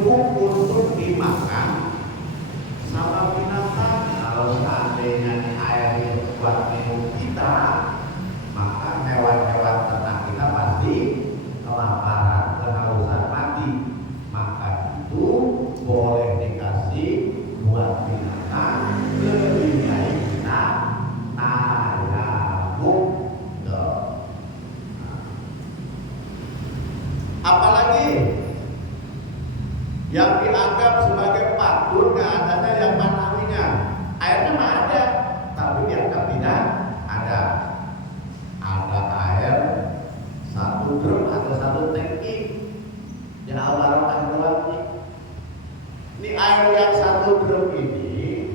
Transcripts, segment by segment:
cukup untuk dimakan sama binatang. Kalau seandainya air itu buat minum kita, maka hewan-hewan ternak kita pasti kelaparan, kehausan, mati. Maka itu boleh dikasih buat binatang, lebih baik kita tayamum. Apalagi yang dianggap sebagai patut keadaannya yang manawinya, airnya mah ada, tapi dianggap tidak ada. Ada air satu drum atau satu tangki, ya Allah doang. Ini air yang satu drum ini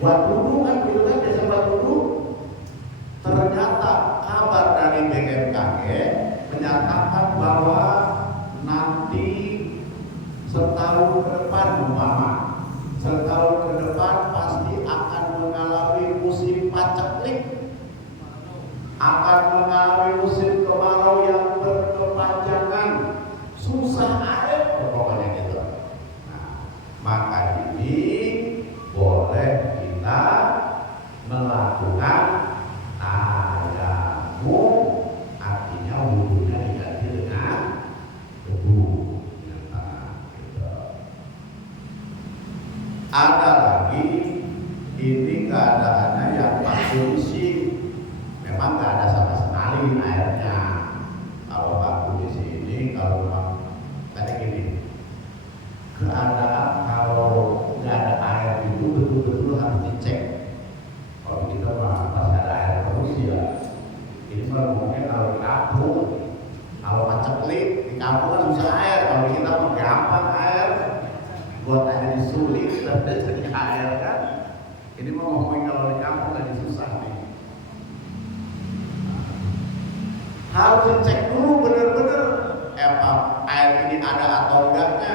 buat dulu kan, dulu kan biasa buat dulu. Ternyata kabar dari BMKG menyatakan bahwa nanti setahun ke depan, setahun ke depan pasti akan mengalami musim paceklik, akan mengalami musim kemarau yang berkepanjangan, susah air pokoknya gitu. Nah, maka ini boleh kita melakukan tayamum, artinya wudhunya diganti dengan debu, dengan tanah gitu. Ada lagi, ini keadaannya yang baku isi, memang nggak ada sama sekali airnya. Kalau baku di sini, kalau memang kayak gini, keadaan kalau nggak ada air itu betul-betul harus dicek. Kalau kita mah pasti ada air terus ya. Ini mah ngomongnya kalau di kampung, kalau paceklik di kampung kan susah air. Kalau kita mah gampang air, buat air disulit dan jadi air kan. Ini mah ngomongin kalau di kampung lagi susah nih. Harus dicek dulu bener-bener apa air ini ada atau enggaknya,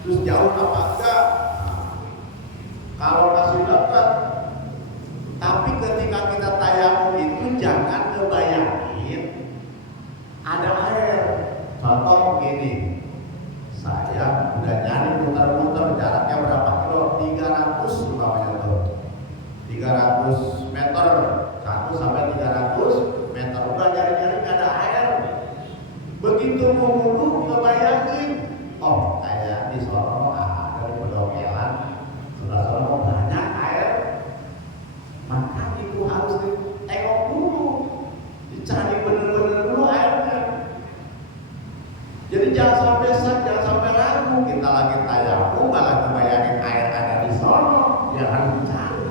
terus jauh apa enggak. Kalau masih dapat, tapi ketika kita tayamum itu jangan ngebayangin ada air. Contoh begini, saya udah nyari muter-muter, jaraknya berapa kilo? 300 umpamanya tuh, 300 meter, 1 sampai 300 meter, udah nyari-nyari nggak ada air. Begitu mau wudhu ngebayangin, oh kayak di Solo ada di Pedomelan, sebelah Solo banyak air. Maka itu harus ditengok dulu, dicari bener-bener dulu airnya. Jadi jangan sampai jangan sampai ragu, kita lagi tayamum malah kebayangin air ada di sono, ya harus dicari.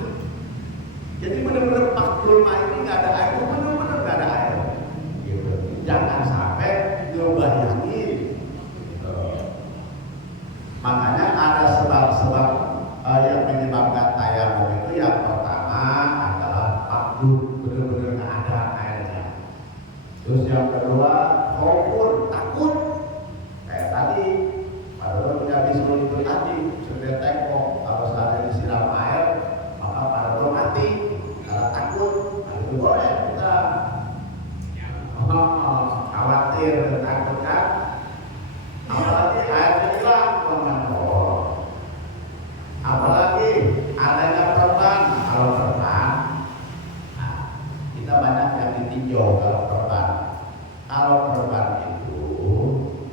Jadi bener-bener makhluk ini nggak ada air, bener-bener nggak ada air. Gitu. Jangan sampai ngebayangin. Makanya ada sebab-sebab yang menyebabkan tayamum itu. Yang pertama adalah takut, benar-benar nggak ada airnya. Terus yang kedua, khaufun, takut. Kayak tadi, padahal punya bisul itu tadi sudah tengok kalau saatnya disiram air, maka padahal mati karena takut. Nah, itu boleh kita khawatir, takut kan? Apalagi airnya hilang, apalagi adanya perban. Kalau perban, nah, kita banyak yang ditinjau kalau perban. Kalau perban itu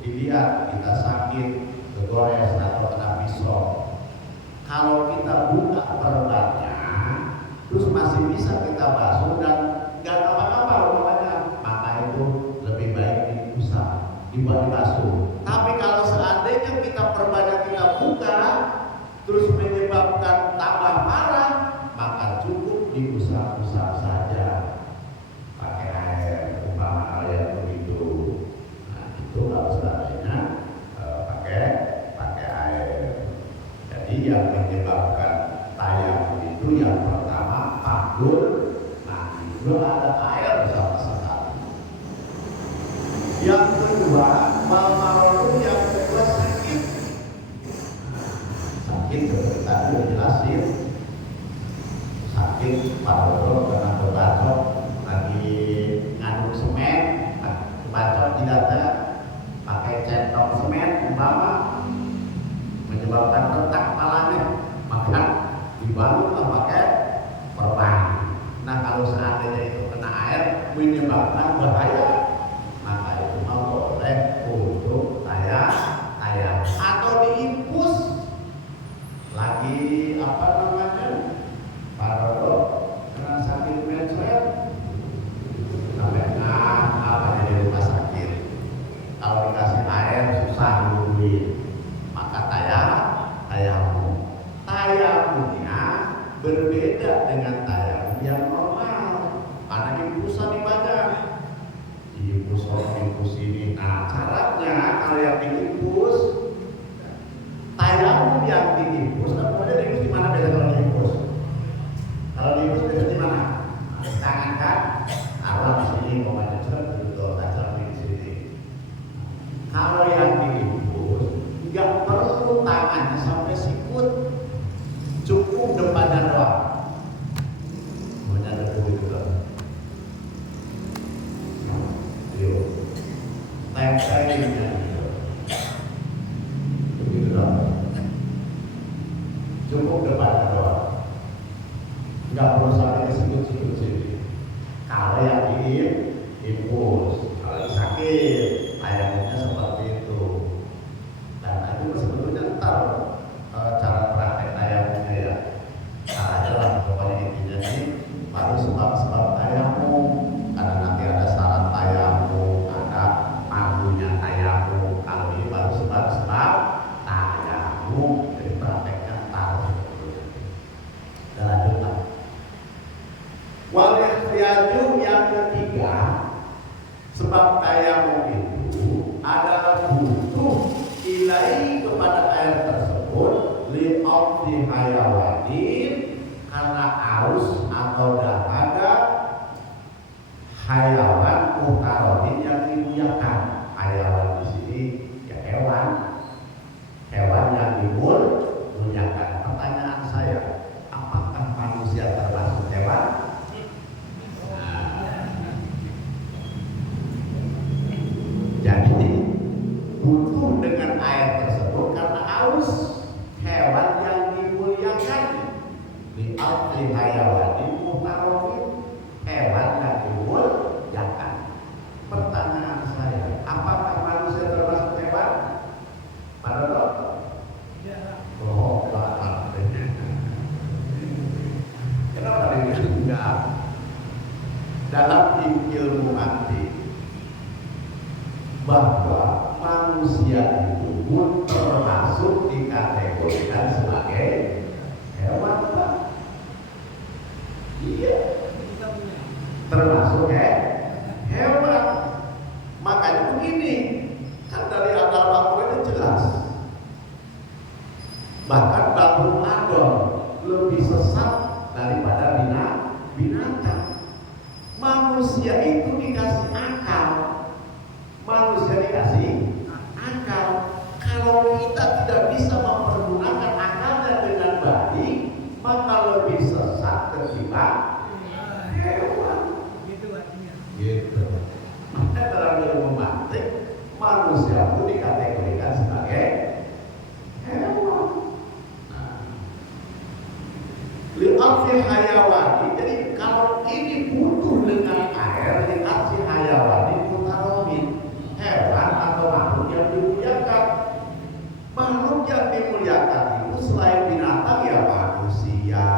dilihat kita sakit, kegores atau kena pisau. Kalau kita buka perbannya, terus masih bisa kita basuh dan nggak apa-apa umpamanya, maka itu lebih baik diusap, dibuat dibasuh. Tapi kalau seandainya kita perbannya kita buka, terus menyebabkan tambah parah, maka cukup diusap-usap saja pakai air, umpama air begitu. Nah, itu kalau seandainya pakai air. Jadi yang menyebabkan tayamum itu yang pertama fakul, nah itu ada air sama sekali. Yang kedua, mal-marul, yang kedua sakit. Sakit tadi jelasin, sakit paru karena berbacok, lagi ngaduk semen, bacok jidatnya pakai centong semen umpama, menyebabkan retak kepalanya, maka dibalutlah pakai perban. Nah kalau seandainya itu kena air menyebabkan bahaya, maka itu mau boleh untuk ayam atau diinfus lagi apa namanya parodo kena sakit mencret sampai apa di rumah sakit. Kalau dikasih air susah nungguin, maka tayamunya berbeda dengan tayamum yang normal karena infusan di badan. Infus ini. Nah caranya kalau yang diinfus, tayamum yang diinfus, kan pokoknya diinfus di mana biasa kalau diinfus? Kalau diinfus biasa di mana? Di tangan kan? Awal di sini pokoknya gitu, acar di sini. Kalau yang diinfus nggak perlu tangannya sampai sikut, cukup depannya doang. Pokoknya ada begitu loh. Tempelnya gitu. Begitu loh. Cukup depannya doang. Nggak perlu sampai sikut-sikut sini. Kalau yang diinfus, kalau sakit, ayamnya seperti itu. Dan itu sebetulnya ntar cara praktek ayamnya ya. Caranya lah pokoknya intinya ini baru sebab-sebab ayammu. Karena nanti ada syarat ayammu, ada mabunya ayammu. Kalau ini baru sebab-sebab ayammu. Jadi prakteknya taruh. Dan lanjutlah. Wal ikhtiyaju yang ketiga, sebab tayamum itu adalah butuh ilai kepada air tersebut li'afdi hayawanin karena aus atau dahaga hayawan muhtaromin yang dimuliakan. Hayawan di sini ya hewan yang dimuliakan. Pertanyaan saya, apakah manusia termasuk hewan? Jadi butuh dengan air tersebut karena aus, hewan yang dimuliakan. Li'afdi hayawanin muhtaromin, hewan yang dimuliakan. Pertanyaan saya, apakah manusia termasuk hewan? Padahal kenapa dia enggak? Dalam ilmu arti bahwa manusia itu pun termasuk dikategorikan sebagai hewan, Pak. Iya, termasuk hewan. Makanya begini, kan dari akal itu jelas. Bahkan Bangkrut Adol lebih sesat daripada binatang. Manusia itu dikasih akal. Manusia dikasih akal. Kalau kita tidak bisa mempergunakan akalnya dengan baik, maka lebih sesat ketimbang hewan. Gitu. Maka dalam ilmu mantik, manusia pun dikategorikan sebagai hewan. Li'afsi hayawani. Jadi kalau ini butuh dengan air, li'afsi hayawani mutaromin, hewan atau makhluk yang dimuliakan. Makhluk yang dimuliakan itu selain binatang ya manusia,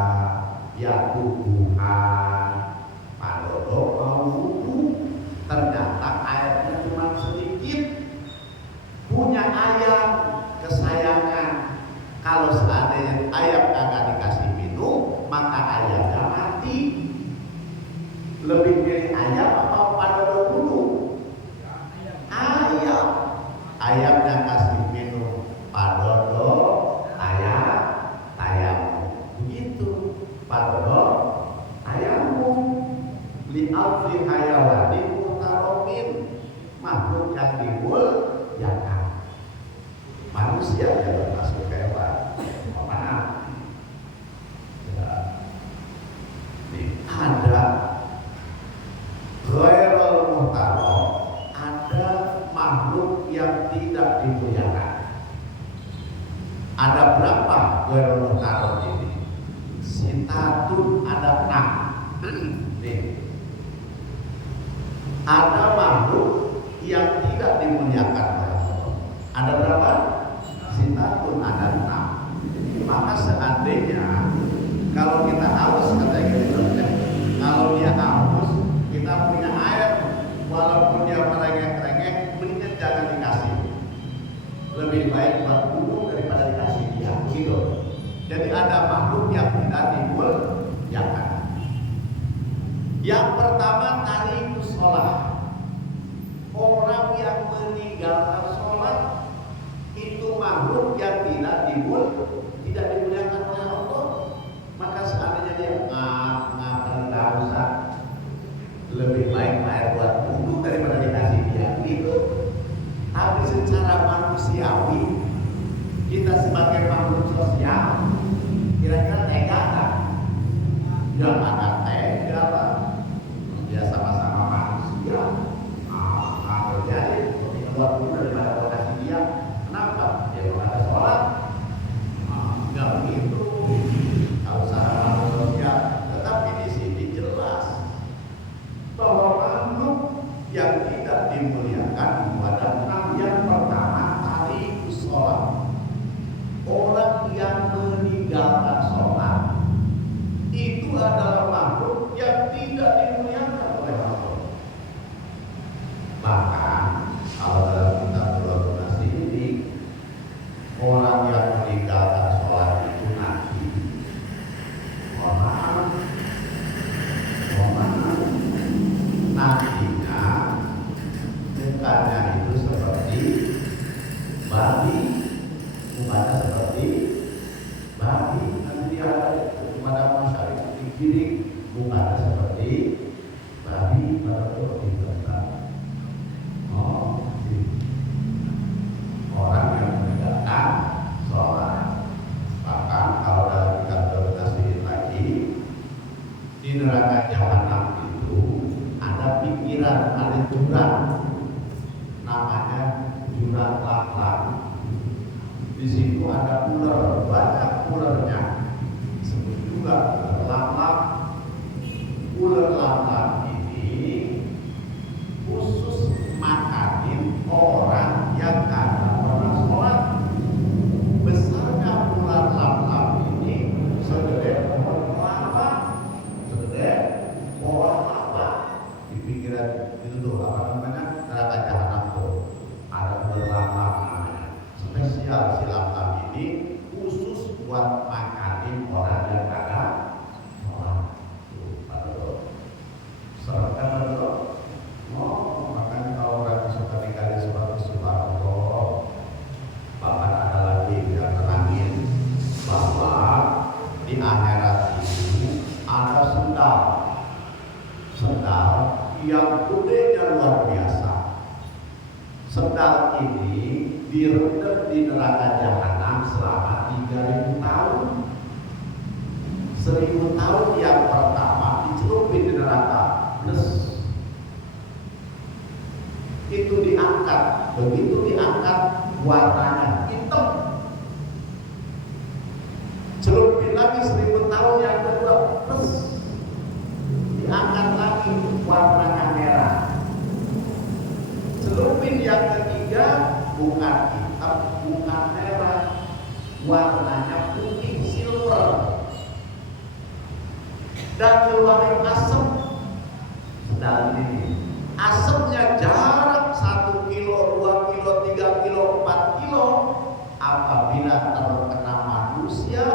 ya tumbuhan. Padodo mau wudhu, ternyata airnya cuma sedikit. Punya ayam kesayangan, kalau seandainya ayam kagak dikasih minum, maka ayamnya mati. Lebih pilih ayam atau padodo dulu? Ayam yang kasih minum, padodo, ayam. Begitu, padodo, ayammu. Li'afli hayawani mutaromin, makhluk yang dimuliakan. Manusia yang termasuk hewan. Maaf. Ya. Ada ghairul muhtaram, ada makhluk yang tidak dimuliakan. Ada berapa Ghairul Muharram ini? Sitatun, ada 6. Nih. Ada makhluk yang tidak dimuliakan oleh Allah. Ada berapa? Sitatun, ada 6. Maka seandainya kalau kita haus, katanya gitu, kalau dia haus, kita punya air, walaupun dia merengek-rengek, mendingan jangan dikasih. Lebih baik buat bunuh daripada dikasih dia, gitu. Jadi ada makhluk yang tidak dimuliakan. Yang pertama tarikus sholat. Orang yang meninggalkan sholat itu makhluk yang tidak dimuliakan oleh Allah. Maka seandainya dia nggak usah, lebih baik air buat bunuh daripada dikasih dia, gitu. Tapi secara manusiawi, kita sebagai makhluk sosial, kira-kira tega tak? Ya agak tega lah. Ya sama-sama manusia. Nggak terjadi. Buat bunuh daripada kasih dia. Kenapa? Dia nggak ada sholat. Nggak begitu. Kalau secara manusia, tetapi di sini jelas bahwa makhluk yang tidak dimuliakan pada yang pertama tarikus sholat. Orang yang meninggalkan sholat itu adalah makhluk yang tidak dimuliakan oleh Allah. Bahkan kalau dalam kitab Al-Qur'an ini, orang yang meninggalkan sholat itu nanti nantinya mukanya itu seperti babi, mukanya seperti babi. Nanti dia ada kepada masyarakat kiri, mukanya seperti babi, seperti benda. Orang yang meninggalkan sholat. Bahkan kalau dalam kitab Al-Qur'an lagi, di neraka jahanam itu ada pikiran, ada jurang, namanya jurang lap-lap. Di situ ada ular, banyak ularnya. Disebut juga ular lap-lap. Ular lap-lap ini khusus makanin orang yang ada pernah sholat. Besarnya ular lap-lap ini segede pohon kelapa, segede pohon kelapa. Di pinggiran itu tuh apa namanya, neraka jahanam tuh ada ular lap-lap namanya. Spesial si lap-lap ini khusus buat makanin orang yang ada sholat. Serem kan betul? Makanya kalau orang suka dikali seperti subhanallah. Bahkan ada lagi yang terangin bahwa di akhirat ini ada sendal yang gedenya luar biasa. Sendal ini direndam di neraka jahanam selama 3000 tahun. 1000 tahun yang pertama dicelupin di neraka, itu diangkat. Begitu diangkat, warnanya hitam. Celupin lagi 1000 tahun yang kedua, diangkat lagi, warnanya merah. Celupin yang ketiga, bukan hitam, bukan merah, warnanya putih silver. Dan keluarin asap sendal ini. Asapnya jarak 1 kilo, 2 kilo, 3 kilo, 4 kilo. Apabila terkena manusia,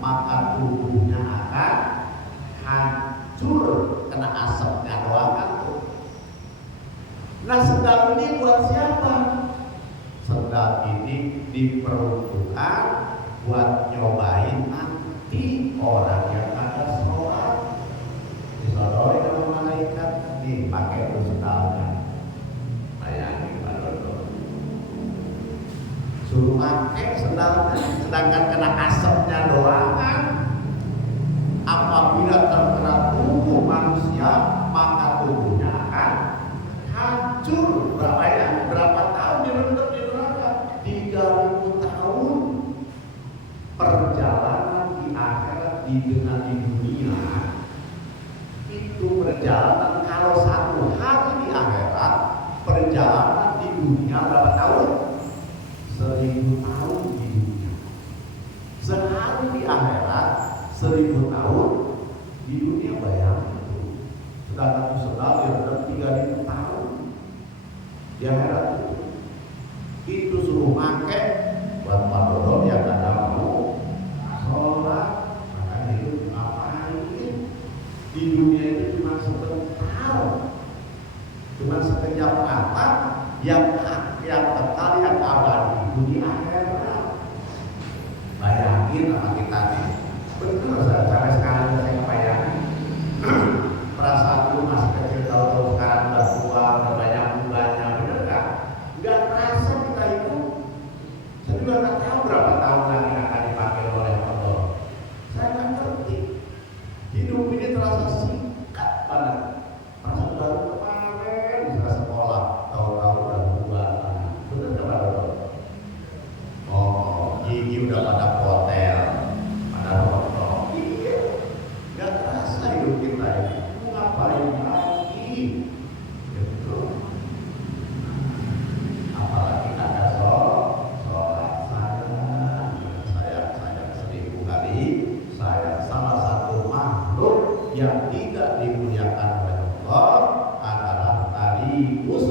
maka tubuhnya akan hancur kena asapnya doang kan tuh. Nah, sendal ini buat siapa? Sendal ini diperuntukkan buat nyobain nanti orang yang ada sholat. Disodori sama malaikat, nih pakai sendalnya. Bayangin Pak Dodo, suruh pakai sendalnya, sedangkan kena asapnya doang kan. Apabila terkena tubuh manusia, maka tubuhnya akan hancur. Berapa tahun direndam di neraka? 3000 tahun. dengan di dunia itu perjalanan. Kalau satu hari di akhirat, perjalanan di dunia berapa tahun? 1000 tahun di dunia. Sehari di akhirat 1000 tahun di dunia, bayangin itu. Sedangkan sedang yang sudah 3000 tahun di akhirat itu suruh pakai buat madorot yang ada mau sholat, makanya itu ngapain? Di dunia itu cuma sebentar, cuma sekejap mata. Yang kekal, yang abadi itu di akhirat. Bayangin sama kita nih, benar sampai sekarang saya kebayangin. Perasaan dulu masih kecil, tahu-tahu sekarang udah tua, udah banyak bebannya, bener kan? Nggak terasa kita itu. Saya juga nggak tahu berapa tahun lagi akan dipakai oleh Allah. Saya nggak ngerti. Hidup ini terasa singkat banget. Perasaan baru kemarin bisa sekolah, tahu-tahu udah tua. Bener nggak Pak? Oh, gigi udah pada hotel, pada rokok. Iya, nggak terasa hidup kita ini. Mau ngapain lagi? Gitu. Apalagi ada sholat saya 1000 kali. Saya salah satu makhluk yang tidak dimuliakan oleh Allah adalah tarikus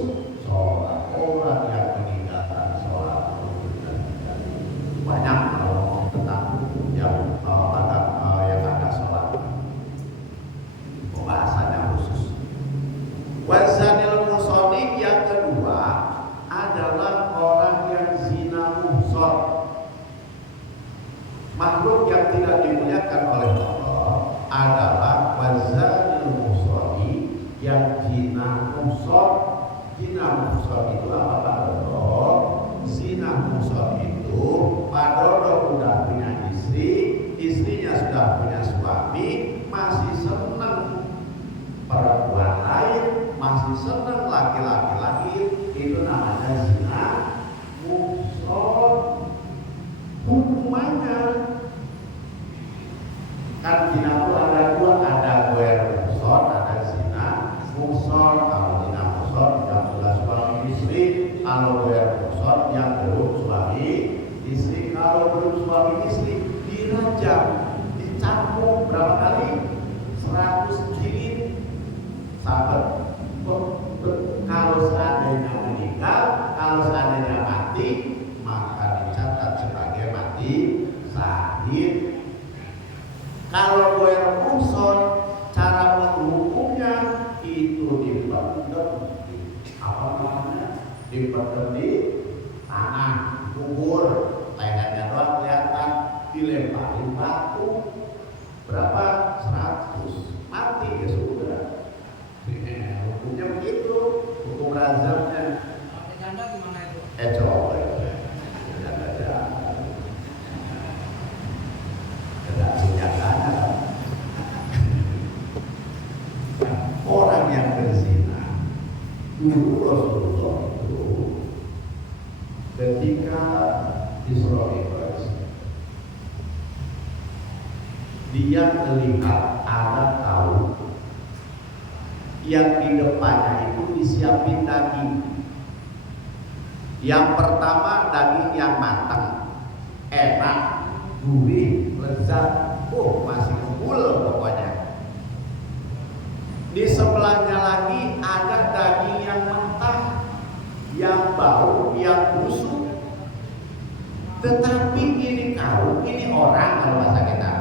sholat. Orang yang meninggalkan sholat banyak kalau tentang yang yang ada sholat. Pembahasannya khusus. Wazanil musoni yang kedua adalah orang yang zina muhson. Makhluk yang tidak dimuliakan oleh Allah adalah wazanil musoni yang zina muhson. Zina muhson itu apa Pak Dodo? Zina muhson itu Pak Dodo udah punya istri, istrinya sudah punya suami, masih senang perempuan lain, masih senang laki-laki lagi, itu namanya zina muhson. Hukumannya kan zina itu ada dua, ada goer muhson, ada zina muhson. Kalau zina muhson yang sudah suami istri, kalau goer muhson yang belum suami istri. Kalau belum suami istri dirajam, dicambuk berapa kali? 100 jilid. Sahabat, kalau seandainya meninggal, kalau seandainya mati, maka dicatat sebagai mati syahid. Kalau goer muhson, cara menghukumnya itu dipendem. Apa namanya? Dipendem di tanah, kubur, lehernya doang kelihatan, dilemparin batu. Berapa? 100. Mati ya sudah. Hukumnya begitu, hukum razamnya. Janda gimana itu? Coba janda tidak senjatanya. Orang yang berzina, dulu Rasulullah itu ketika Isra Mi'raj, dia melihat ada kaum yang di depannya itu disiapin daging. Yang pertama daging yang matang, enak, gurih, lezat, masih full pokoknya. Di sebelahnya lagi ada daging yang mentah, yang bau, yang busuk. Tetapi ini kaum, ini orang kalau bahasa kita,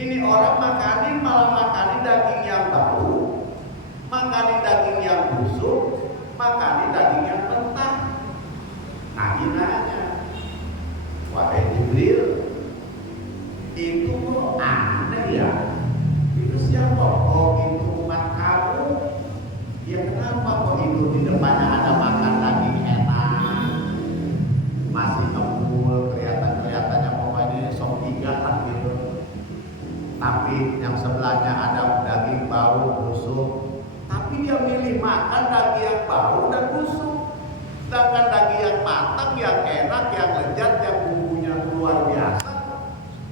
ini orang makanin malah makanin daging yang bau, makanin daging yang busuk, makanin daging yang mentah. Nabi nanya, wahai Jibril, itu kok aneh ya? Itu siapa? Oh itu umat kamu. Ya kenapa kok itu di depannya ada makan daging enak, masih empul, kelihatannya pokoknya sok 3 lah gitu. Tapi yang sebelahnya ada daging bau busuk. Tapi dia milih makan daging yang bau dan busuk. Sedangkan daging yang matang, yang enak, yang lezat, yang bumbunya luar biasa.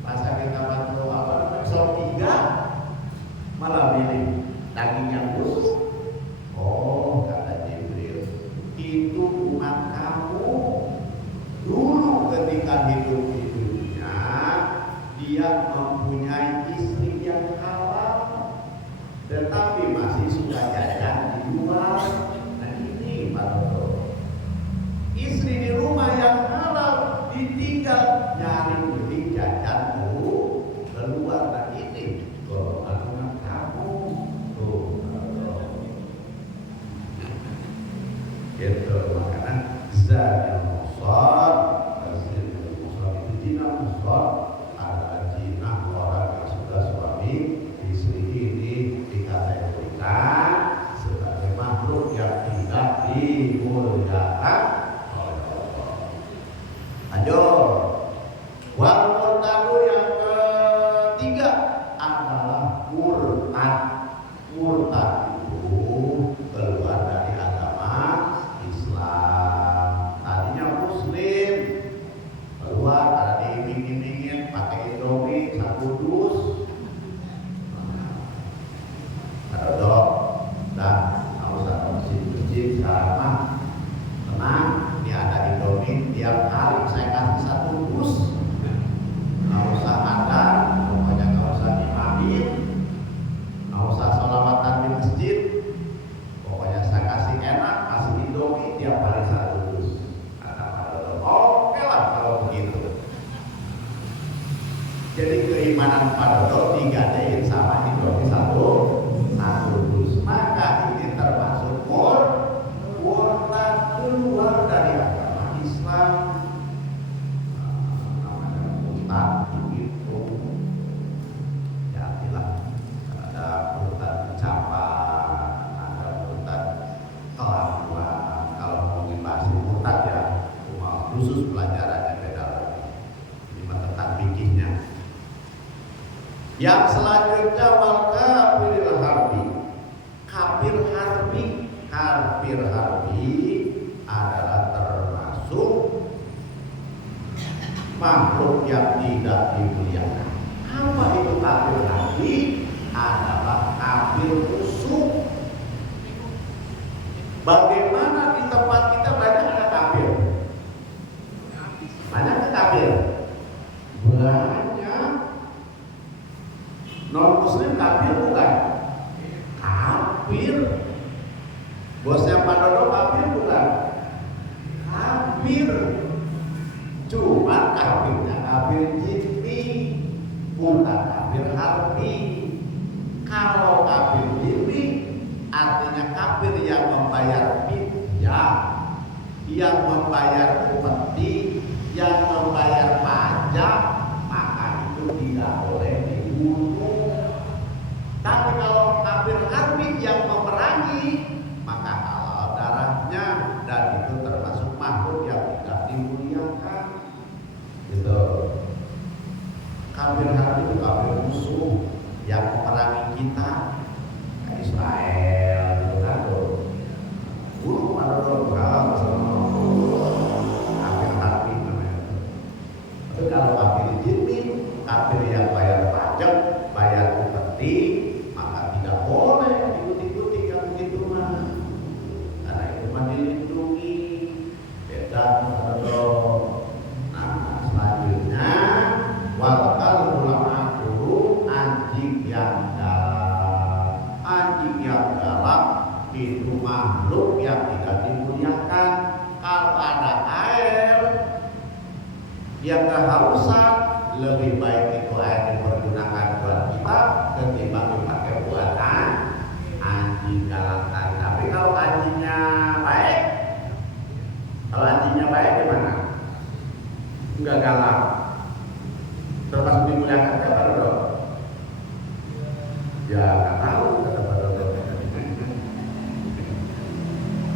Masa kita bantu apa? dia mempunyai istri yang halal, tetapi masih suka jajan di luar. Nah ini Pak Dodo, istri di rumah yang halal ditinggal nyari duit jajan dulu keluar. Nah ini golongan kamu tuh gitu. Makanya zat musad, zat musad itu zina musad adalah zina orang yang sudah suami istri ini dikategorikan sebagai makhluk yang tidak dimuliakan oleh Allah. Lanjut. Wal murtadu yang ketiga adalah murtad. Murtad itu keluar dari agama Islam. Tadinya Muslim, keluar karena diiming-imingin pakai Indomie satu dus. Ada dan kalau saya masjid sekarang mah tenang, ini ada Indomie tiap hari saya kasih satu dus. Nggak usah ada, pokoknya nggak usah dimamin, nggak usah sholawatan di masjid, pokoknya saya kasih enak, kasih Indomie tiap hari satu dus. Kata Pak Dodo, oke lah kalau begitu. Jadi keimanan Pak Dodo digadein sama Indomie satu dus. Maka ini termasuk murtad, keluar dari agama Islam. Namanya murtad begitu. Jadilah ada murtad ucapan, ada murtad kelakuan. Kalau mau dibahas murtad ya cuma khusus pelajarannya beda lagi. Ini mah tentang fikihnya. Yang selanjutnya wal kafiril harbi. Kafir harbi. Kafir harbi adalah termasuk makhluk yang tidak dimuliakan. Apa itu kafir harbi? Adalah kafir musuh. Bagaimana di tempat kita banyak ada kafir? Banyak kafir? Banyak. Non muslim kafir bukan? Kafir. Bosnya Pak Dodo kafir bukan? Kafir. Cuma kafirnya kafir jizmi, bukan kafir harbi. Kalau kafir jizmi artinya kafir yang membayar fidyah, yang membayar upeti, yang membayar pajak, maka itu tidak boleh dibunuh. Tapi kalau kafir harbi yang memerangi, maka halal darahnya, dan itu termasuk makhluk yang tidak dimuliakan. Gitu. Kafir harbi itu kafir musuh yang memerangi kita, kayak Israel gitu kan. Kafir harbi namanya. Tapi kalau kafir jizmi, kafir yang bayar pajak, bayar upeti, maka tidak boleh ikut-ikuti yang begitu mah. Karena itu mah dilindungi. Beda kalau. Nah, selanjutnya wakal ulama dulu anjing yang galak. Anjing yang galak itu makhluk yang tidak dimuliakan. Kalau ada air yang kehausan, lebih baik itu air dipergunakan buat kita ketimbang dipakai buat anjing galak. Tapi kalau anjingnya baik, gimana? Enggak galak, termasuk dimuliakan kan Pak Dodo? Ya nggak tahu kata Pak Dodo.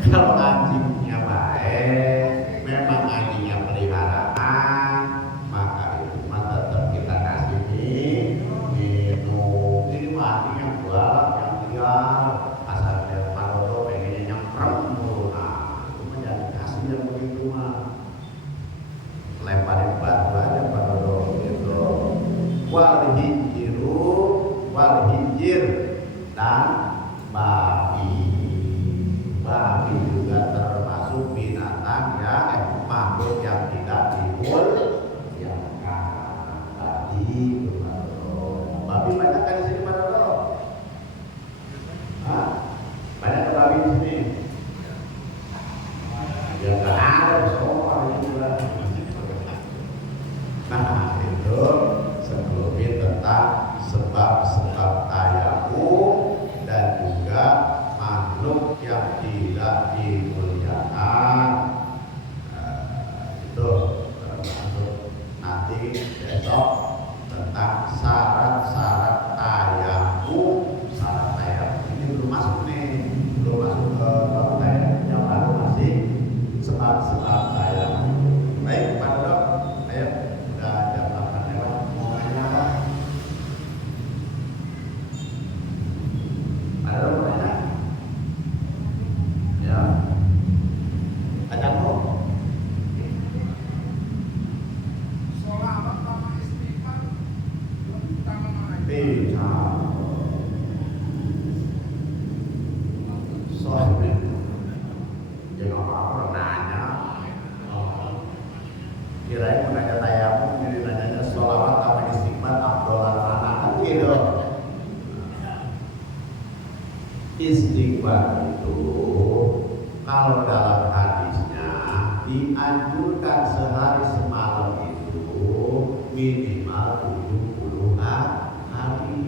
Kalau anjingnya baik, memang anjingnya peliharaan, maka itu mah tetap kita kasih minum. Ini mah anjing yang galak, yang liar, asal dia Pak Dodo pengennya nyemprem mulu. Nah, itu mah jangan kasih yang begitu mah. Lemparin batu aja Pak Dodo gitu. Wal hinjir dan babi. Babi juga termasuk binatang ya, makhluk yang tidak dimuliakan. Tadi tentang sebab-sebab tayamum dan juga makhluk yang tidak dimuliakan. Itu termasuk nanti besok tentang syarat-syarat tayamum. Syarat tayamum ini belum masuk nih, belum masuk ke tayamum yang baru, masih sebab-sebab tayamum. Baik Pak Dok, ayo udah jam 8 lewat, mau nanya apa? Ada Dok mau nanya? Ya, ada Dok. Kirain mau nanya tayamum, jadi nanyanya sholawat sama istighfar afdolan mana kan gitu. Istighfar itu kalau dalam hadisnya dianjurkan sehari semalam itu minimal 70 hari.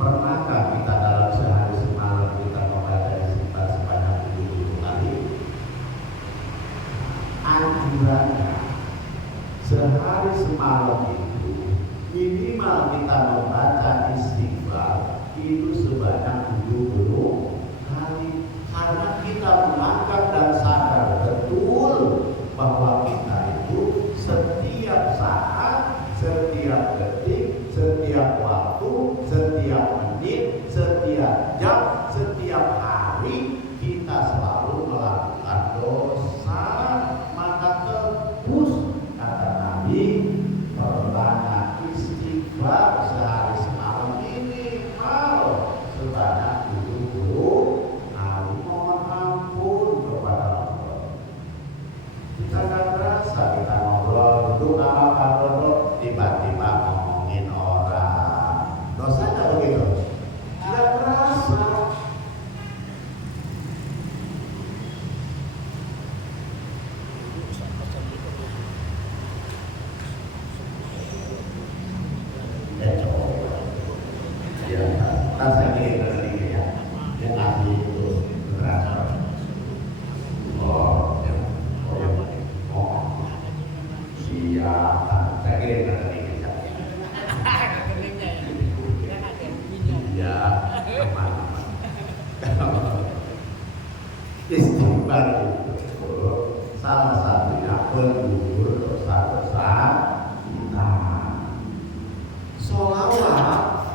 Pernahkah kita dalam sehari semalam kita membaca istighfar sebanyak 70 kali? Anjurannya sehari semalam itu minimal kita membaca istighfar itu sebanyak 70 kali, karena kita menganggap dan sadar betul bahwa kita itu setiap saat, setiap detik, setiap waktu, setiap menit, setiap jam, setiap hari kita selalu melakukan dosa. Maka tebus, kata Nabi, perbanyak istighfar sehari semalam minimal sebanyak 70 kali. Mohon ampun kepada Allah. Kita gak terasa kita ngobrol, duduk sama Pak Dodo, tiba-tiba ngomongin orang. Dosanya begitu, tidak terasa. Kan saya kirim ke sini ya, yang ngasih itu transfer. Oh, ya, siap. Saya kirim ke sini ya. Ya, aman. Istighfar itu salah satunya penggugur dosa-dosa kita. Sholawat,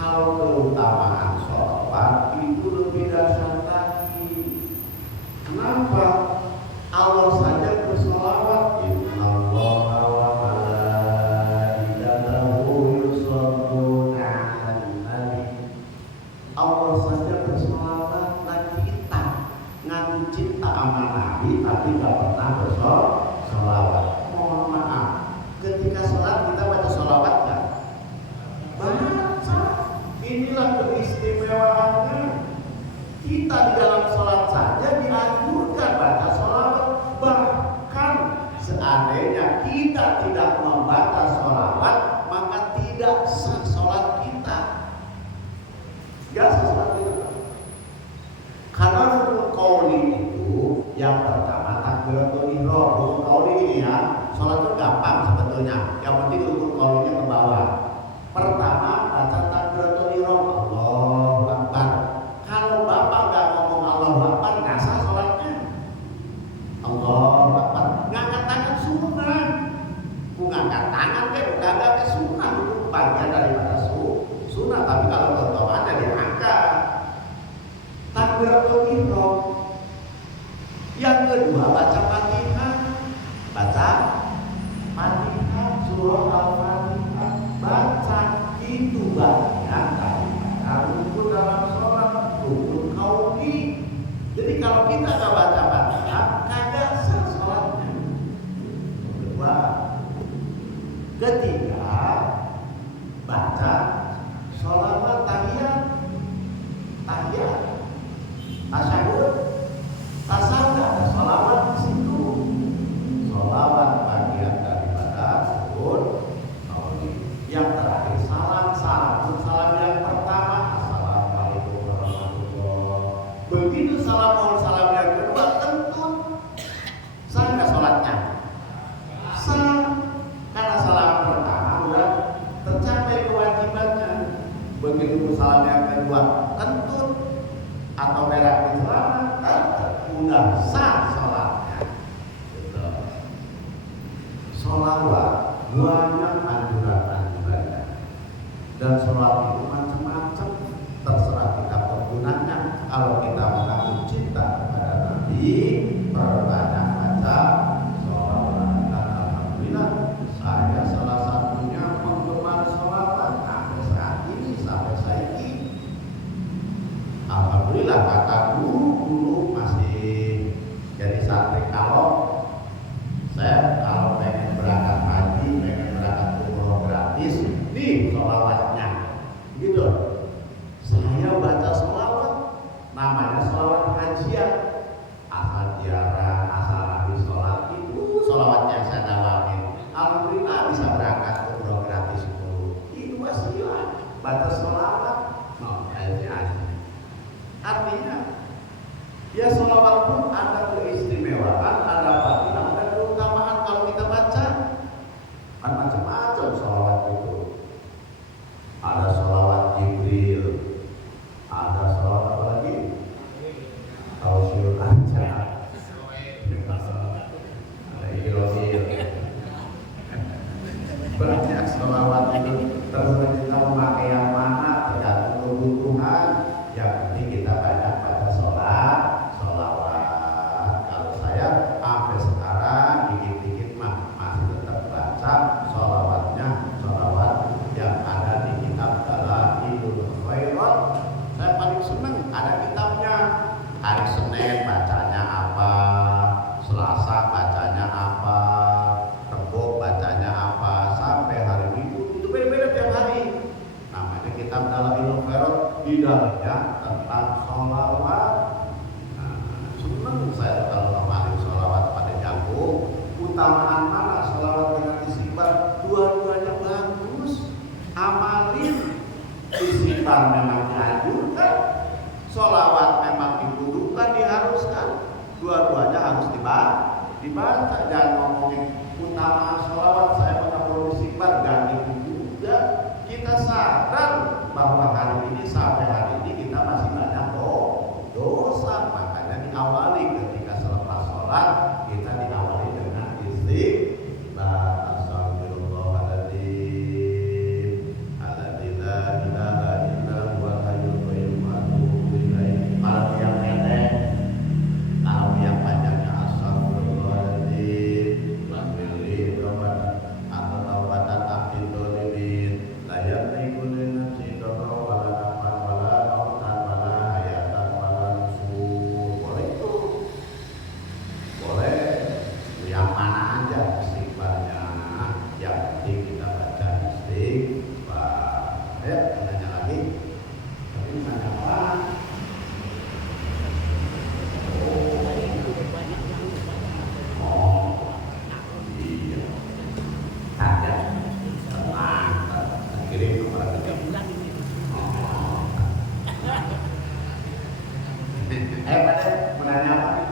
kalau keutamaan sholawat itu lebih dahsyat lagi. Kenapa? Allah saja bersolawat. Innallaha wa malaikatahu yusholluna 'alan nabi. Allah saja bersolawat, lagi kita ngaku cinta sama Nabi tapi gak pernah bersolawat. Mohon maaf, ketika sholat kita baca sholawat gak? Baca. Inilah keistimewaannya. Kita di dalam sholat saja dianjurkan baca sholawat. Bahkan seandainya kita tidak membaca sholawat, maka tidak sah sholat kita. Gak sah sholat kita. Karena rukun qauli itu yang pertama takbiratul ihram. Rukun qauli ini ya, sholat itu gampang sebetulnya. Yang penting rukun qaulinya ke bawah. Pertama baca takbiratul ihram, Allahu Akbar. Kalau bapak nggak ngomong Allahu Akbar, nggak sah sholatnya. Allahu Akbar. Ngangkat tangan sunnah. Ngangkat tangan udah ke sunnah, itu bagian daripada sunnah. Tapi kalau keutamaan diangkat. Takbiratul ihram. Yang kedua baca Fatihah. Baca Fatihah, surah Al-Fatihah. Baca, itu bagian daripada rukun dalam sholat, rukun qauli. Jadi kalau kita nggak baca Fatihah, kagak sah sholatnya. Kedua. Ketiga, baca sholawat tahiyat. Tasyahud, ada sholawat di situ. Sholawat bagian daripada rukun kedua kentut atau berak di celana, udah sah sholatnya. Gitu. Sholawat banyak anjuran-anjurannya, dan sholat itu macam-macam, terserah kita penggunanya. Kalau kita mengaku cinta kepada Nabi, perbanyak baca sholawat. Dan alhamdulillah saya salah satunya penggemar sholawat sampai saat ini, sampai saya ini. Alhamdulillah kata dulu masih jadi santri, kalau pengen berangkat haji, pengen berangkat umroh gratis, nih sholawatnya, gitu. Saya baca sholawat, namanya sholawat hajian. Asal ziarah, asal habis sholat itu sholawatnya saya dawamin. Alhamdulillah bisa berangkat umroh gratis dulu. Itu wasilah, baca sholawat, artinya ya sholawat pun ada keistimewaan, ada fadilah, ada keutamaan kalau kita baca. Kan macam-macam sholawat itu. Ada sholawat Jibril, ada sholawat apa lagi? Tausyul aja, ada Ibrahim. Banyak sholawat itu, terserah kita memakai yang mana, tergantung kebutuhan. Yang penting kita banyak baca sholawat. Kalau saya sampai sekarang dikit-dikit masih tetap baca sholawatnya, sholawat yang ada di kitab Dalailul Khairat. Saya paling senang ada kitabnya. Hari Senin bacanya apa, Selasa bacanya apa, Rebo bacanya apa, sampai hari Minggu itu beda-beda tiap hari. Namanya kitab Dalailul Khairat, di dalamnya tentang sholawat. Senang saya kalau kemarin sholawat pada jago. Utamaan mana sholawat dengan istighfar? Dua-duanya bagus. Amalin. Istighfar memang dianjurkan, sholawat memang dibutuhkan, diharuskan. Dua-duanya harus dibaca. Jangan ngomongin utamaan sholawat, saya pernah perlu istighfar, gak gitu juga. Kita sadar bahwa hari ini sampai hari ini kita masih banyak dosa. Makanya diawali ketika selepas sholat kita diawali dengan istighfar. Astagfirullahaladzim, alhamdulillah, la ilaha illa huwal hayyul qayyum wa atubu ilaih. Kalau yang pendek, kalau yang panjangnya astagfirullahaladzim, bismillahirrahmanirrahim, atau taubatan abdin dolimin, layak nikuli nafsi doa wala nafan wala mautan wala hayatan wala nusur. Boleh itu, boleh yang mana aja istighfarnya, yang penting kita baca istighfar. Ayo nanya lagi, tapi nanya apa? Oh iya, ada tenang, kirim kepada kita. Pada menanya apa?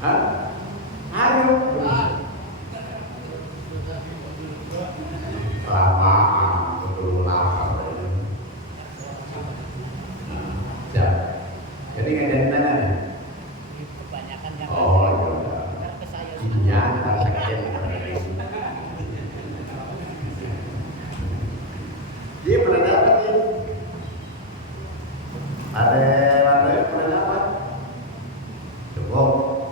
Hah? Ayo. Lama, betul lama. Siap. Jadi nggak jadi tanya nih. Kebanyakan yang Oh iya. Iya, kita sakit. Dia pernah dapat ya? Ada pernah dapat? Cukup.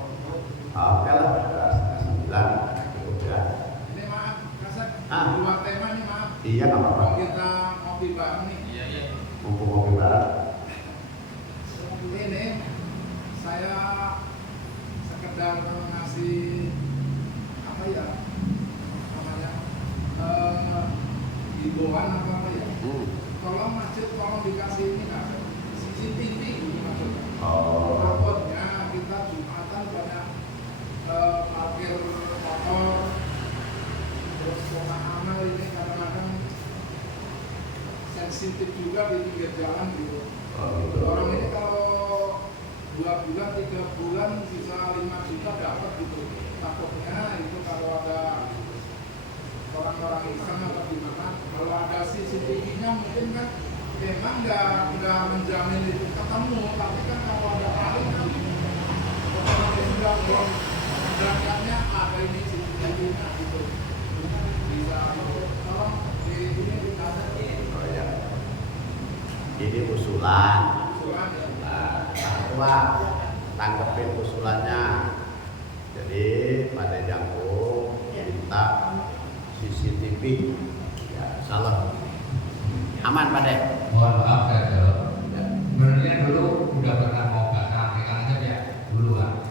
Oke lah, setengah 9 cukup ya. Ini maaf, Kasek. Ah. Dua tema nih maaf. Iya nggak apa-apa. Kalau kita ngopi bareng nih. iya. Mumpung ngopi bareng. Ini saya sekedar ngasih apa ya namanya himbauan apa ya. Tolong masjid, tolong dikasih ini kan CCTV gitu maksudnya. Oh. Takutnya kita Jumatan banyak parkir motor, terus anak-anak ini kadang-kadang sensitif juga di pinggir jalan gitu. Oh, gitu. Orang ini kalau 2 bulan, 3 bulan bisa 5 juta dapat gitu. Takutnya itu kalau ada orang-orang Islam atau gimana, kalau ada CCTV-nya mungkin kan memang nggak menjamin itu ketemu, tapi kan kalau ada ahli kan otomatis bilang dananya ada ini CCTV-nya gitu, bisa tolong ini dikasih. Oh ya. Ini usulan. Usulan ya. Ketua tanggepin usulannya. Jadi pada Jangkung minta CCTV. Ya, salah. Aman Pak Dek. Mohon maaf saya jawab. Ya. Sebenarnya dulu udah pernah mau nggak sampaikan aja ya dulu kan.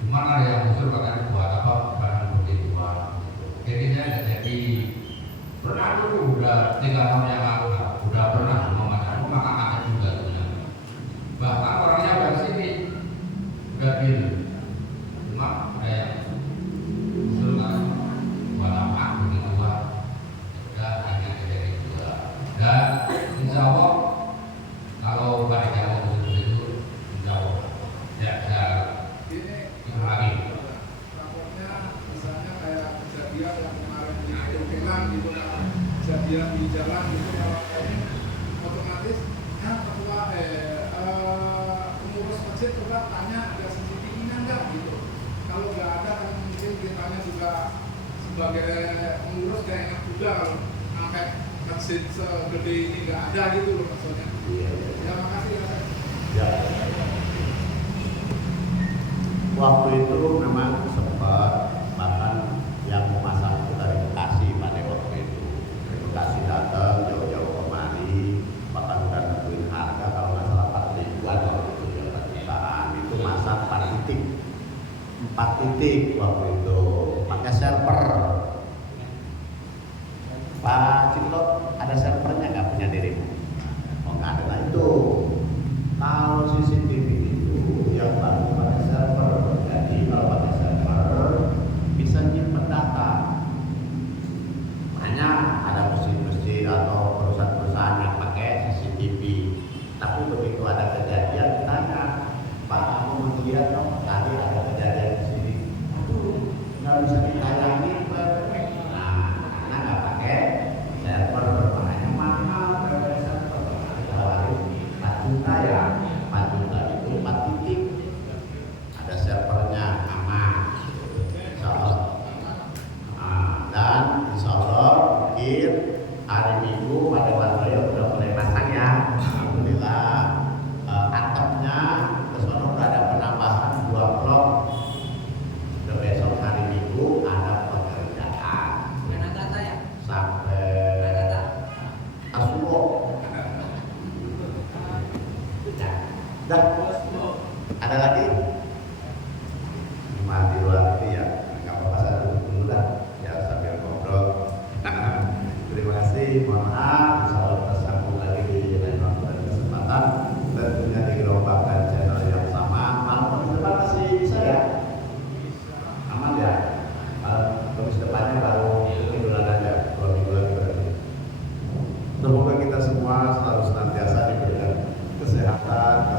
Cuma ada yang usul katanya buat apa barang bukti dua. Jadi saya nggak jadi. Pernah dulu udah 3 tahun yang lalu lah. Udah pernah memasang maka juga sebenarnya. Bahkan orangnya udah sini udah deal. Cuma ada yang usul kan buat apa begitu lah. Udah hanya dari dua. Dan insya Allah kalau pada jauh itu insya Allah ya Ini lagi. raportnya misalnya kayak kejadian yang kemarin di Jogelan gitu, kejadian di jalan gitu, kalau ini otomatis ya ketua pengurus masjid coba tanya ada CCTV-nya enggak gitu. Kalau nggak ada kan mungkin kitanya juga sebagai pengurus gak enak juga kalau sampai masjid segede ini nggak ada gitu loh maksudnya. Iya. Ya makasih ya. Ya. Waktu itu memang sempat bahkan yang memasang itu dari Bekasi pada waktu itu. Dari Bekasi datang jauh-jauh kemari, bahkan udah nentuin harga kalau nggak salah 4 ribuan waktu itu ya 4 jutaan. Itu masang 4 titik. 4 titik waktu itu pakai server. Pak Ciplok ada servernya nggak punya dirimu? Oh nggak ada lah itu. Kalau CCTV itu yang baru pakai server, jadi kalau pakai server bisa nyimpen data. Banyak ada mesin-mesin atau perusahaan-perusahaan yang pakai CCTV. Tapi begitu ada kejadian, tanya, Pak kamu melihat dong tadi ada kejadian di sini. Aduh, nggak bisa ditayangin. Nah, karena nggak pakai server, makanya mahal pakai server. Ditawarin 4 juta ya, 4 juta itu 4 titik. Ada servernya aman. Insya Allah. Dan insya Allah mungkin hari Minggu pada waktu yang udah mulai pasang ya. Alhamdulillah atapnya kesono udah ada penambahan 2 blok. Udah besok hari Minggu ada pekerjaan Mana data ya? sampai Asulo. Dan ada lagi cuma di luar itu ya nggak apa-apa saya duduk dulu lah ya sambil ngobrol. Terima kasih, mohon maaf insya Allah kita sambung lagi di lain waktu dan kesempatan tentunya di gerombakan channel yang sama. Malam kamis depan masih bisa ya? Aman ya? Kamis depannya baru mingguan aja, 2 minggu lagi berarti. Semoga kita semua selalu senantiasa diberikan kesehatan,